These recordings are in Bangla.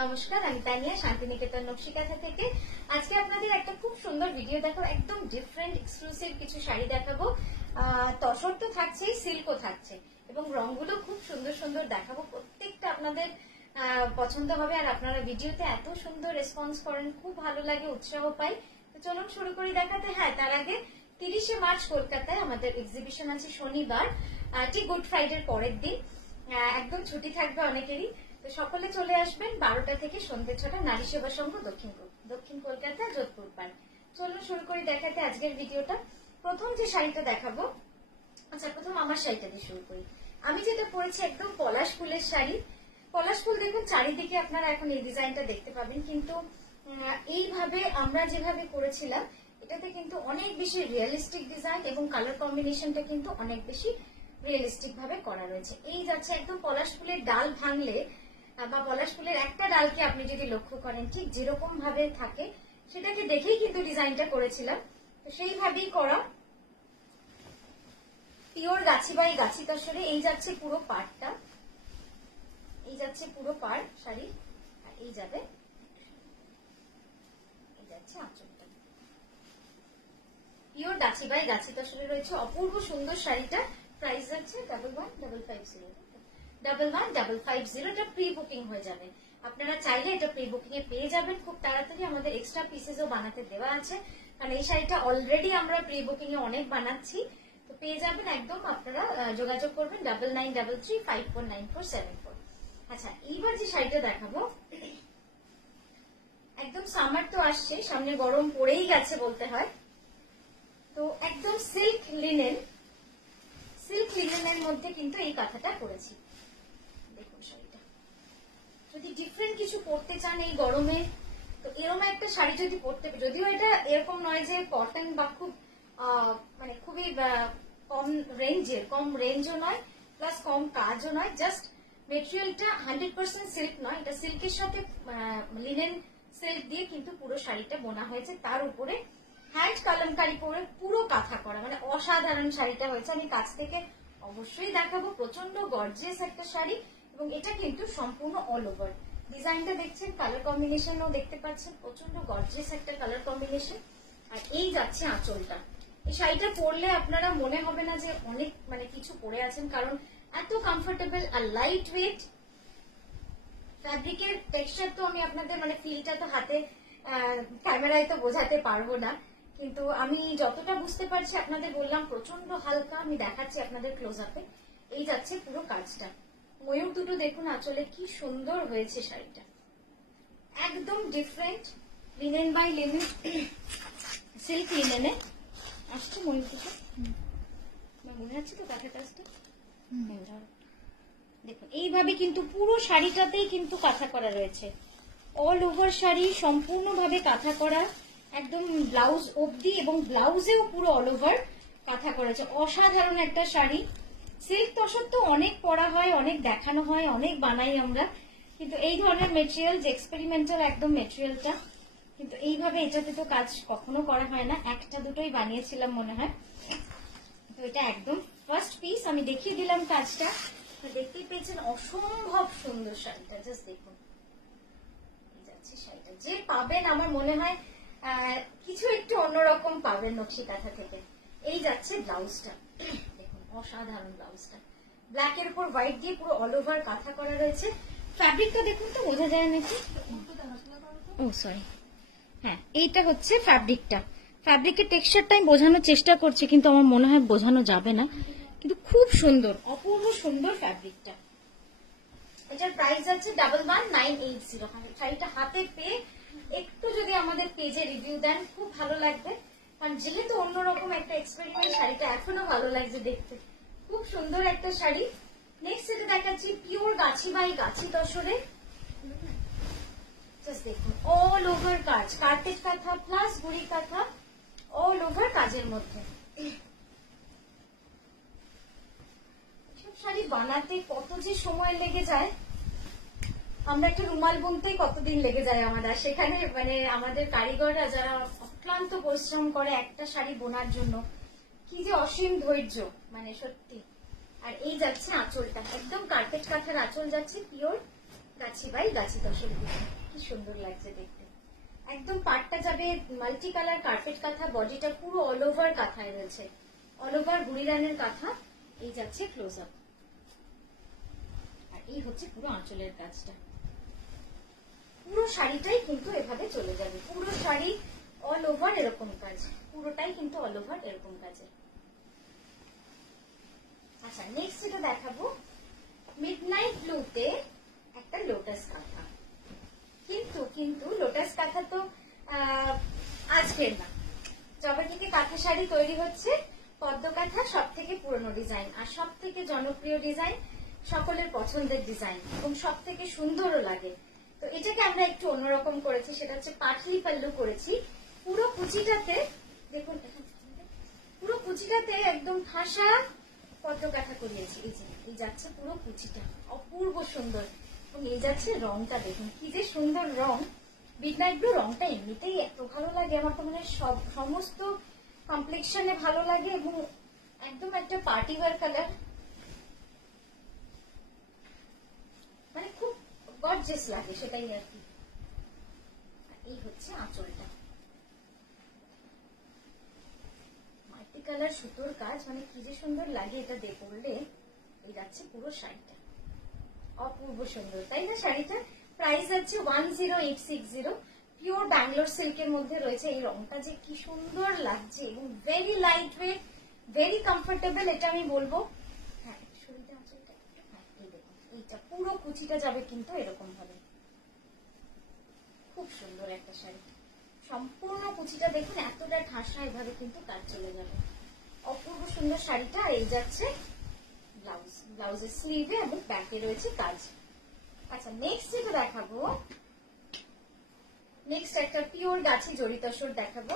নমস্কার, আমি তানিয়া শান্তিনিকেতন নকশিকাঁথা থেকে। আজকে আপনাদের একটা খুব সুন্দর ভিডিও দেখাবো, একদম ডিফারেন্ট এক্সক্লুসিভ কিছু শাড়ি দেখাবো। তসর তো থাকছেই, সিল্কও থাকছে এবং রংগুলো খুব সুন্দর সুন্দর দেখাবো। প্রত্যেকটা আপনাদের পছন্দ হবে আর আপনারা ভিডিওতে এত সুন্দর রেসপন্স করেন, খুব ভালো লাগে, উৎসাহ পাই। তো চলুন শুরু করি দেখাতে। হ্যাঁ, তার আগে 30শে মার্চ কলকাতায় আমাদের এক্সিবিশন আছে শনিবার, ঠিক গুড ফ্রাইডের পরের দিন। একদম ছুটি থাকবে অনেকেরই, তো সকলে চলে আসবেন 12টা থেকে সন্ধ্যে 6টা, নারী সেবা সংঘ, দক্ষিণ কলকাতা, যোধপুর পার্ক। চলুন শুরু করি দেখাতে আজকের ভিডিওটা। প্রথম যে শাড়িটা দেখাবো, আচ্ছা প্রথম আমার শাড়িটা দিয়ে শুরু করি। আমি যেটা পরেছি একদম পলাশ ফুলের শাড়ি। পলাশ ফুল দেখুন চারিদিকে আপনারা এখন এই ডিজাইনটা দেখতে পাবেন, কিন্তু এইভাবে আমরা যেভাবে করেছিলাম এটাতে কিন্তু অনেক বেশি রিয়েলিস্টিক ডিজাইন এবং কালার কম্বিনেশনটা কিন্তু অনেক বেশি রিয়েলিস্টিক ভাবে করা রয়েছে। এই যাচ্ছে একদম পলাশ ফুলের ডাল ভাঙলে বা পলাশ ফুলের একটা ডালকে আপনি যদি লক্ষ্য করেন ঠিক যেরকম ভাবে থাকে সেটাকে দেখেই কিন্তু ডিজাইনটা করেছিলাম। তো সেইভাবেই করা, পিওর গাছি বাই গাছি তসরে। এই যাচ্ছে পুরো পাড়টা, এই যাচ্ছে পুরো পাড় শাড়ি, আর এই যাবে এই যাচ্ছে আঁচলটা। পিওর গাছি বাই গাছি তসরে রয়েছে, অপূর্ব সুন্দর শাড়িটা। প্রাইস যাচ্ছে 11,150 এটা প্রি বুকিং হয়ে যাবে। আপনারা চাইলে এটা প্রি বুকিং এ পেয়ে যাবেন খুব তাড়াতাড়ি। আমাদের এক্সট্রা পিসেসও বানাতে দেওয়া আছে, কারণ এই শাড়িটা অলরেডি আমরা প্রি বুকিং এ অনেক বানাচ্ছি। তো পেয়ে যাবেন একদম, আপনারা যোগাযোগ করবেন 9933549474। আচ্ছা, এইবার যে শাড়িটা দেখাবো, একদম সামার তো আসছে, সামনে গরম পড়েই গেছে বলতে হয়। তো একদম সিল্ক লিনেনের মধ্যে কিন্তু এই কাঁথাটা করেছি। দেখুন শাড়িটা, যদি ডিফারেন্ট কিছু পরতে চান এই গরমে, তো এরকম একটা শাড়ি যদি পরতে, যদিও এটা এরকম নয় যে কটন বা খুব মানে খুবই কম রেঞ্জও নয়, প্লাস কম কাজও নয়, জাস্ট মেটেরিয়ালটা 100% সিল্ক নয়, এটা সিল্কের সাথে লিনেন সিল্ক দিয়ে কিন্তু পুরো শাড়িটা বোনা হয়েছে। তার উপরে হ্যান্ড কালামকারি করে পুরো কাঁথা করা, মানে অসাধারণ শাড়িটা হয়েছে। আমি কাছ থেকে অবশ্যই দেখাবো, প্রচন্ড গর্জিয়াস একটা শাড়ি এবং এটা কিন্তু সম্পূর্ণ অল ওভার ডিজাইনটা দেখছেন, কালার কম্বিনেশনও দেখতে পাচ্ছেন, প্রচন্ড গর্জিয়াস একটা কালার কম্বিনেশন। আর এই যাচ্ছে আঁচলটা। এই শাড়িটা পরলে আপনারা মনে হবে না যে অনেক মানে কিছু পরে আছেন, কারণ এত কমফোর্টেবল আর লাইট ওয়েট। ফ্যাব্রিকের টেক্সচার তো আমি আপনাদের মানে ফিলটা তো হাতে ক্যামেরায় তো বোঝাতে পারবো না, কিন্তু আমি যতটা বুঝতে পারছি আপনাদের বললাম প্রচন্ড হালকা। আমি দেখাচ্ছি আপনাদের ক্লোজ আপে। এই যাচ্ছে পুরো কাজটা। ময়ূর দুটো দেখুন আঁচলে, কি সুন্দর হয়েছে শাড়িটা, একদম different. Linen by linen, silk লিনেনে আসছে ময়ূর দুটো, মনে যাচ্ছে তো কাঁথা কাজটা। দেখুন এইভাবে কিন্তু পুরো শাড়িটাতেই কিন্তু কাঁথা করা রয়েছে, অল ওভার শাড়ি সম্পূর্ণভাবে কাঁথা করা, একদম ব্লাউজ অবধি, এবং ব্লাউজেও পুরো অল ওভার কাঁথা করেছে। অসাধারণ একটা শাড়ি। সিল্ক তসর তো অনেক পরা হয়, অনেক দেখানো হয়, অনেক বানাই আমরা, কিন্তু এই ধরনের মেটেরিয়াল যে এক্সপেরিমেন্টাল একদম মেটেরিয়ালটা, কিন্তু এইভাবে এটাতে তো কাজ কখনো করা হয় না। একটা দুটোই বানিয়েছিলাম মনে হয়। তো এটা একদম ফার্স্ট পিস, আমি দেখিয়ে দিলাম কাজটা। দেখতেই পেয়েছেন অসম্ভব সুন্দর শাড়িটা, জাস্ট দেখুন। এই যাচ্ছে শাড়িটা, যে পাবেন আমার মনে হয় কিছু একটু অন্যরকম পাবেন নকশিকাঁথা থেকে। এই যাচ্ছে ব্লাউজটা, দেখুন অসাধারণ ব্লাউজটা, ব্ল্যাক এর উপর হোয়াইট দিয়ে পুরো অল ওভার কাঁথা করা রয়েছে। ফ্যাব্রিকটা দেখুন তো, বোঝা যায় নাকি? ও সরি, হ্যাঁ এইটা হচ্ছে ফ্যাব্রিকটা। ফ্যাব্রিকের টেক্সচারটা আমি বোঝানোর চেষ্টা করছি, কিন্তু আমার মনে হয় বোঝানো যাবে না, কিন্তু খুব সুন্দর, অপূর্ব সুন্দর ফ্যাব্রিকটা। এটার প্রাইস আছে 11,980। শাড়িটা হাতে পেয়ে একটু যদি আমাদের পেজে রিভিউ দেন খুব ভালো লাগবে, কারণ যেহেতু অন্যরকম একটা এক্সপেরিমেন্ট, শাড়িটা এখনো ভালো লাগছে দেখতে, খুব সুন্দর একটা শাড়ি। নেক্সট যেটা দেখাচ্ছি, pure Gachhi by Gachhi তসরে। Just দেখুন অল ওভার কাজ, কার্পেট কাঁথা প্লাস গুড়ি কাঁথা, অল ওভার কাজের মধ্যে। এসব শাড়ি বানাতে কত যে সময় লেগে যায়, আমরা একটা রুমাল বুনতেই কতদিন লেগে যায় আমাদের, সেখানে মানে আমাদের কারিগররা যারা অক্লান্ত পরিশ্রম করে একটা শাড়ি বোনার জন্য, কি যে অসীম ধৈর্য, মানে সত্যি। আর এই যাচ্ছে আঁচলটা, একদম কার্পেট কাঁথার আঁচল যাচ্ছে, পিওর গাছি বাই গাছি তসর। কি সুন্দর লাগছে দেখতে। একদম পাটটা যাবে মাল্টি কালার কার্পেট কাঁথা, বডিটা পুরো অল ওভার কাঁথায় রয়েছে, অল ওভার বুড়িরানের কাঁথা। এই যাচ্ছে ক্লোজ আপ, আর এই হচ্ছে পুরো আঁচলের কাজটা। পুরো শাড়িটাই কিন্তু এভাবে চলে যাবে, পুরো শাড়ি অল ওভার এরকম কাজ, পুরোটাই কিন্তু অল ওভার এরকম কাজের। আচ্ছা নেক্সট যেটা দেখাবো, মিডনাইট ব্লুতে একটা লোটাস কাঁথা। কিন্তু কিন্তু লোটাস কাঁথা তো আজকের না, যবে থেকে কাঁথা শাড়ি তৈরি হচ্ছে পদ্ম কাঁথা সব থেকে পুরনো ডিজাইন, আর সব থেকে জনপ্রিয় ডিজাইন, সকলের পছন্দের ডিজাইন, এবং সব থেকে সুন্দরও লাগে। তো এটাকে আমরা একটু অন্যরকম করেছি, সেটা হচ্ছে পাটলি পাল্লু করেছি। পুরো কুচিটাতে দেখুন, পুরো কুচিটাতে একদম ঠাসা পদ্ম কাঁথা করিয়েছি। এই যে এই যাচ্ছে পুরো কুচিটা, অপূর্ব সুন্দর। এবং এই যাচ্ছে রংটা দেখুন কি যে সুন্দর রং। মিডনাইট ব্লু রংটা এমনিতেই এত ভালো লাগে, আমার তো মানে সমস্ত কমপ্লেক্সনে ভালো লাগে, এবং একদম একটা পার্টি ওয়্যার কালার, মানে খুব গর্জিয়াস লাগে, সেটাই আর কি। এই হচ্ছে আঁচলটা, মাল্টি কালার সুতোর কাজ, মানে কি যে সুন্দর লাগে এটা দিয়ে পরলে। এই যাচ্ছে পুরো শাড়িটা, অপূর্ব সুন্দর তাই না শাড়িটা। প্রাইস আছে 10860, পিওর ব্যাঙ্গালোর সিল্কের মধ্যে রয়েছে। এই রংটা যে কি সুন্দর লাগছে, এবং very light weight, very comfortable, এটা আমি বলবো। হ্যাঁ শরীরটা আঁচলটা, হ্যাঁ এই দেখুন এইটা পুরো কুচিটা যাবে কিন্তু এরকম ভাবে, খুব সুন্দর একটা শাড়ি। সম্পূর্ণ কুচিটা দেখুন এতটা ঠাসা, এভাবে কিন্তু কাজ চলে যাবে, অপূর্ব সুন্দর শাড়িটা। এই যাচ্ছে ব্লাউজ, ব্লাউজের স্লিভে এবং ব্যাকে রয়েছে কাজ। আচ্ছা নেক্সট যেটা দেখাবো, নেক্সট একটা পিওর গাছি জড়ি তসর দেখাবো।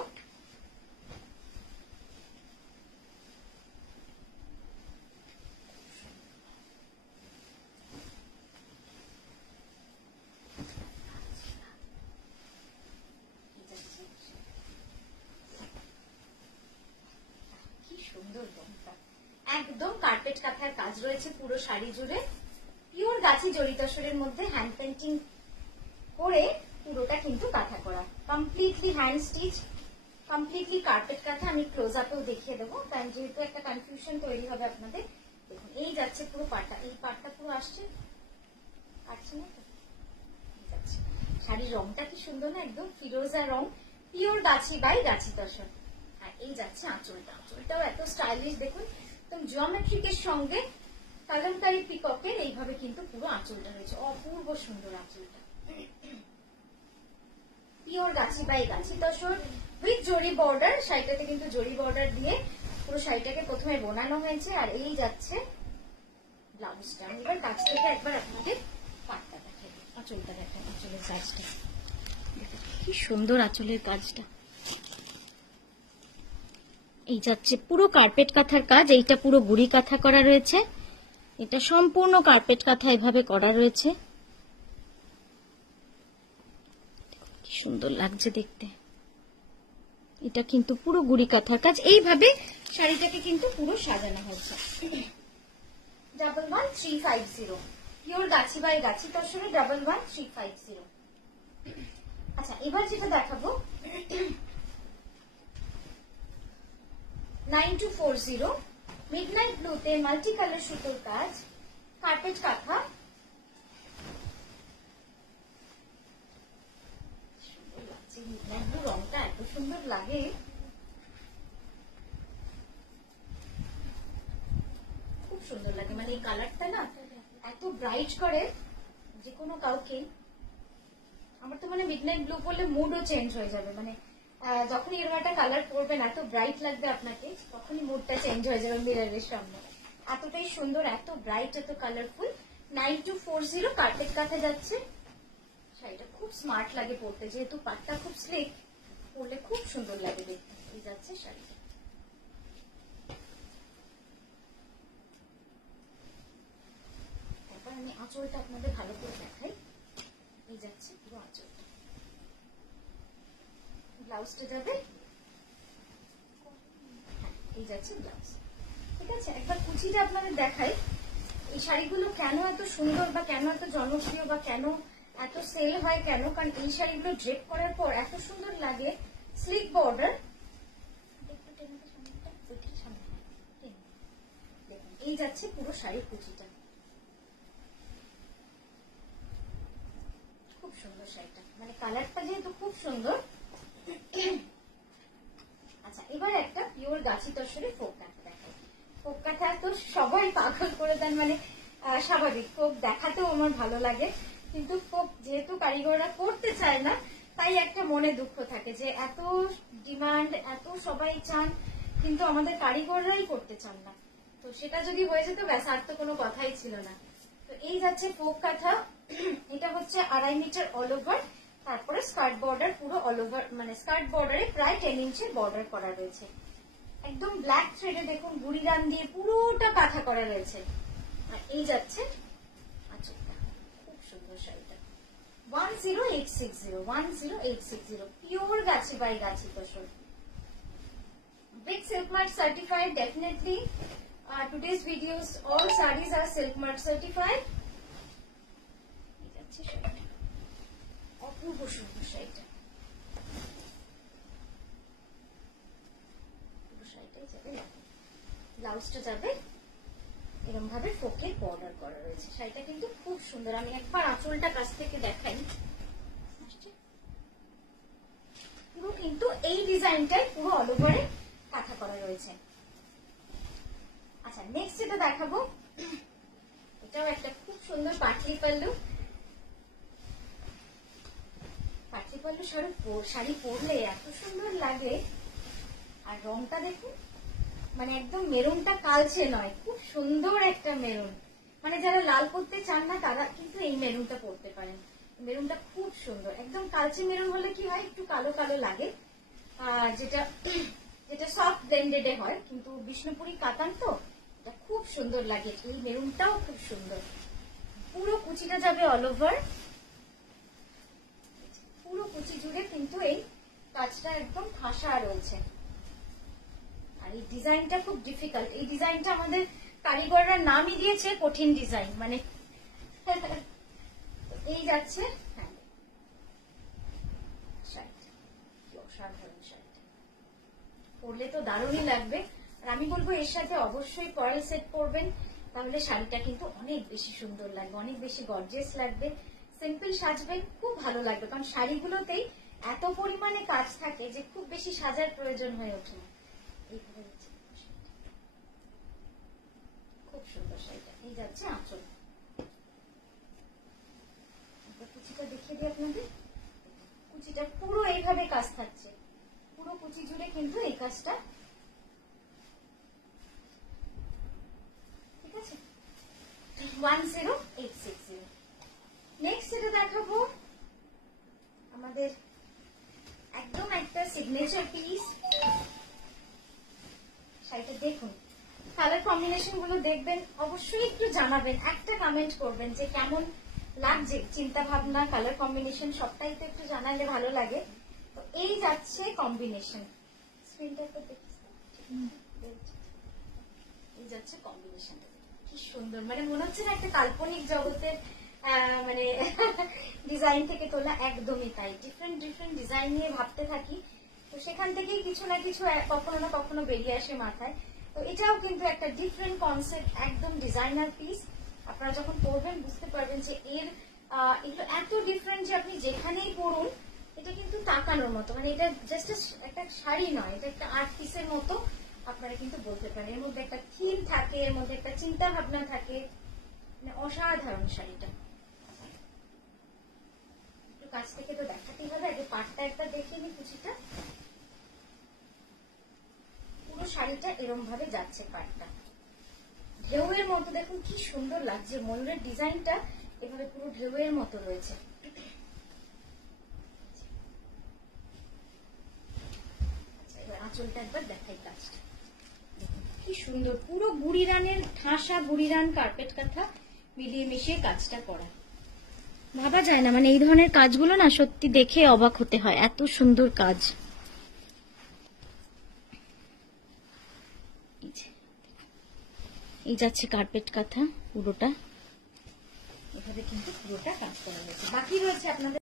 কি সুন্দর রংটা, একদম কার্পেট কাঁথার কাজ রয়েছে পুরো শাড়ি জুড়ে। পিওর গাছি জড়ি তসরের মধ্যে হ্যান্ড পেন্টিং করে পুরোটা কিন্তু কাঁথা করা, completely hand stitch, completely carpet কাঁথা। আমি ক্লোজ আপেও দেখিয়ে দেবো, কারণ যেহেতু একটা কনফিউশন তৈরি হবে আপনাদের। দেখুন এই যাচ্ছে পুরো পাটটা, এই পাটটা পুরো আসছে, কাটছে না তো, যাচ্ছে। শাড়ির রংটা কি সুন্দর না, একদম ফিরোজা রং, পিওর গাছি বাই গাছি তসর। আর এই যাচ্ছে আঁচলটা, আঁচলটাও এত স্টাইলিশ দেখুন, একদম জিওমেট্রিকের সঙ্গে কালামকারী পিককের এইভাবে কিন্তু পুরো আঁচলটা রয়েছে, অপূর্ব সুন্দর আঁচলটা। Pure Gachhi by Gachhi tussar with জরি বর্ডার, শাড়িটাতে কিন্তু জরি বর্ডার দিয়ে পুরো শাড়িটাকে প্রথমে বোনানো হয়েছে। আর এই যাচ্ছে ব্লাউজটা। এবার কাছ থেকে একবার আপনাদের পাটটা দেখাই, আঁচলটা দেখাই, আঁচলের কাজটা কি সুন্দর, আঁচলের কাজটা। এই যাচ্ছে পুরো কার্পেট কাঁথার কাজ, এইটা পুরো বুড়ি কাঁথা করা রয়েছে, এটা সম্পূর্ণ কার্পেট কাঁথা এভাবে করা রয়েছে, কি সুন্দর লাগছে দেখতে। এটা কিন্তু পুরো গুড়ি কাঁথার কাজ, এইভাবে শাড়িটাকে কিন্তু পুরো সাজানো হচ্ছে। 11350, পিওর গাছি বাই গাছি তসরে 11350। আচ্ছা এবার যেটা দেখাবো 9240, মিডনাইট ব্লুতে মাল্টি কালার সুতোর কাজ, কার্পেট কাঁথা। সুন্দর লাগছে, মিডনাইট ব্লু রংটা এত সুন্দর লাগে, খুব সুন্দর লাগে, মানে এই কালারটা না এত ব্রাইট করে যে কোনো কাউকে। আমার তো মানে মিডনাইট ব্লু পরলে মুডও চেঞ্জ হয়ে যাবে, মানে যখন এরকম একটা কালার পরবেন এত ব্রাইট লাগবে আপনাকে, তখনই মুডটা চেঞ্জ হয়ে যাবে মিররের সামনে। এতটাই সুন্দর, এত ব্রাইট, এত কালারফুল। 9240 কার্পেট কাঁথা যাচ্ছে, শাড়িটা খুব স্মার্ট লাগে পরতে, যেহেতু পাটটা খুব স্লিক, পরলে খুব সুন্দর লাগে দেখতে। এই যাচ্ছে শাড়িটা, এবার আমি আঁচলটা আপনাদের ভালো করে দেখাই। এই যাচ্ছে পুরো আঁচলটা, ব্লাউজটা যাবে, এই যাচ্ছে ব্লাউজ। ঠিক আছে একবার কুচিটা আপনাদের দেখাই। এই শাড়িগুলো কেন এত সুন্দর বা কেন এত জনপ্রিয় বা কেন এত সেল হয় কেন, কারণ এই শাড়িগুলো ড্রেপ করার পর এত সুন্দর লাগে। স্লিক বর্ডার, দেখুন এই যাচ্ছে পুরো শাড়ির কুচিটা, খুব সুন্দর শাড়িটা, মানে কালারটা যেহেতু খুব সুন্দর। আচ্ছা, এবার একটা পিওর গাছি তসরে ফোক কাঁথা দেখাই। ফোক কাঁথা তো সবাই পাগল করে দেন, মানে স্বাভাবিক, ফোক দেখাতেও আমার ভালো লাগে, কিন্তু ফোক যেহেতু কারিগররা করতে চায় না, তাই একটা মনে দুঃখ থাকে যে এত ডিমান্ড, এত সবাই চান, কিন্তু আমাদের কারিগররাই করতে চান না। তো সেটা যদি হয়ে যেত ব্যাস, আর তো কোনো কথাই ছিল না। তো এই যাচ্ছে ফোক কাঁথা, এটা হচ্ছে 2.5 মিটার অল ওভার, তারপরে স্কার্ট বর্ডার পুরো অল ওভার, মানে স্কার্ট বর্ডারে প্রায় 10 ইঞ্চের বর্ডার করা রয়েছে। একদম ব্ল্যাক থ্রেডে দেখুন বুড়ি রান দিয়ে পুরোটা কাঁথা করা রয়েছে। আর এই যাচ্ছে আঁচলটা, খুব সুন্দর শাড়িটা। 10860 pure Gachhi by Gachhi tussar, big silk mark certified. Definitely today's videos all sarees are silk mark certified। এই যাচ্ছে শাড়িটা, অপূর্ব সুন্দর শাড়িটা, পুরো শাড়িটাই যাবে, ব্লাউজটা যাবে এরকম ভাবে ফোকে বর্ডার করা রয়েছে। শাড়িটা কিন্তু খুব সুন্দর, আমি একবার আঁচলটা কাছ থেকে দেখাই। পুরো কিন্তু এই ডিজাইনটাই পুরো অল ওভারে কাঁথা করা রয়েছে। আচ্ছা, নেক্সট যেটা দেখাবো, এটাও একটা খুব সুন্দর পাটলি পাল্লু। পাটলি পাল্লু শাড়ি পরলে এত সুন্দর লাগে, আর রংটা দেখুন, মানে একদম মেরুনটা কালচে নয়, খুব সুন্দর একটা মেরুন, মানে যারা লাল পরতে চান না তারা কিন্তু এই মেরুনটা পরতে পারেন। মেরুনটা খুব সুন্দর, একদম কালচে মেরুন হলে কি হয়, একটু কালো কালো লাগে, যেটা যেটা সফট ব্লেন্ডেড হয়, কিন্তু বিষ্ণুপুরি কাতান তো এটা খুব সুন্দর লাগে। এই মেরুনটাও খুব সুন্দর, পুরো কুচিটা যাবে অল ওভার, পুরো কুচি জুড়ে কিন্তু এই কাজটা একদম ঠাসা রয়েছে। আর এই ডিজাইনটা খুব ডিফিকাল্ট, এই ডিজাইনটা আমাদের কারিগররা নামই দিয়েছে কঠিন ডিজাইন, মানে এই যাচ্ছে। হ্যাঁ, অসাধারণ শাড়িটা পরলে তো দারুণই লাগবে। আর আমি বলবো এর সাথে অবশ্যই পার্ল সেট পরবেন, তাহলে শাড়িটা কিন্তু অনেক বেশি সুন্দর লাগবে, অনেক বেশি গর্জিয়াস লাগবে। সিম্পল সাজবেন, খুব ভালো লাগবে, কারণ শাড়িগুলোতেই এত পরিমাণে কাজ থাকে যে খুব বেশি সাজার প্রয়োজন হয়ে ওঠে না। এইভাবে খুব সুন্দর শাড়িটা, এই যাচ্ছে আঁচল। কুচিটা দেখিয়ে দিই আপনাদের, কুচিটা পুরো এইভাবে কাজ থাকছে, পুরো কুচি জুড়ে কিন্তু এই কাজটা, ঠিক আছে। 10860। নেক্সট যেটা দেখাবো আমাদের একদম একটা সিগনেচার পিস। শাড়িটা দেখুন, কালার কম্বিনেশন গুলো দেখবেন, অবশ্যই একটু জানাবেন, একটা কমেন্ট করবেন যে কেমন লাগছে, চিন্তা ভাবনা, কালার কম্বিনেশন সবটাই তো একটু জানালে ভালো লাগে। তো এই যাচ্ছে কম্বিনেশন, স্ক্রিনটা একটু দেখিস, এই যাচ্ছে কম্বিনেশনটা, কি সুন্দর, মানে মনে হচ্ছে না একটা কাল্পনিক জগতের মানে ডিজাইন থেকে তোলা, একদমই তাই। ডিফারেন্ট ডিফারেন্ট ডিজাইন নিয়ে ভাবতে থাকি, তো সেখান থেকেই কিছু না কিছু কখনো না কখনো বেরিয়ে আসে মাথায়। তো এটাও কিন্তু একটা ডিফারেন্ট কনসেপ্ট, একদম ডিজাইনার পিস। আপনারা যখন পরবেন বুঝতে পারবেন যে এগুলো এত ডিফারেন্ট যে আপনি যেখানেই পরুন এটা কিন্তু তাকানোর মতো, মানে এটা জাস্ট একটা শাড়ি নয়, এটা একটা আর্ট পিসের মতো আপনারা কিন্তু বলতে পারেন। এর মধ্যে একটা থিম থাকে, এর মধ্যে একটা চিন্তা ভাবনা থাকে, মানে অসাধারণ শাড়িটা। একটু কাছ থেকে তো দেখাতেই হবে, আগে পাটটা একটা দেখে নি, কুচিটা পুরো শাড়িটা এরম ভাবে যাচ্ছে, পাটটা ঢেউয়ের মতো, দেখুন কি সুন্দর লাগছে, ময়ূরের ডিজাইনটা এভাবে পুরো ঢেউয়ের মতো রয়েছে। আচ্ছা, এবার আঁচলটা একবার দেখাই, কাজটা কি সুন্দর, পুরো বুড়ি রানের ঠাসা, বুড়ি রান কার্পেট কাঁথা মিলিয়ে মিশিয়ে কাজটা করা, ভাবা যায় না, মানে এই ধরনের কাজগুলো না সত্যি দেখে অবাক হতে হয়, এত সুন্দর কাজ। এই যাচ্ছে কার্পেট কাঁথা পুরোটা, এভাবে কিন্তু পুরোটা কাজ করা হয়েছে। বাকি রয়েছে আপনাদের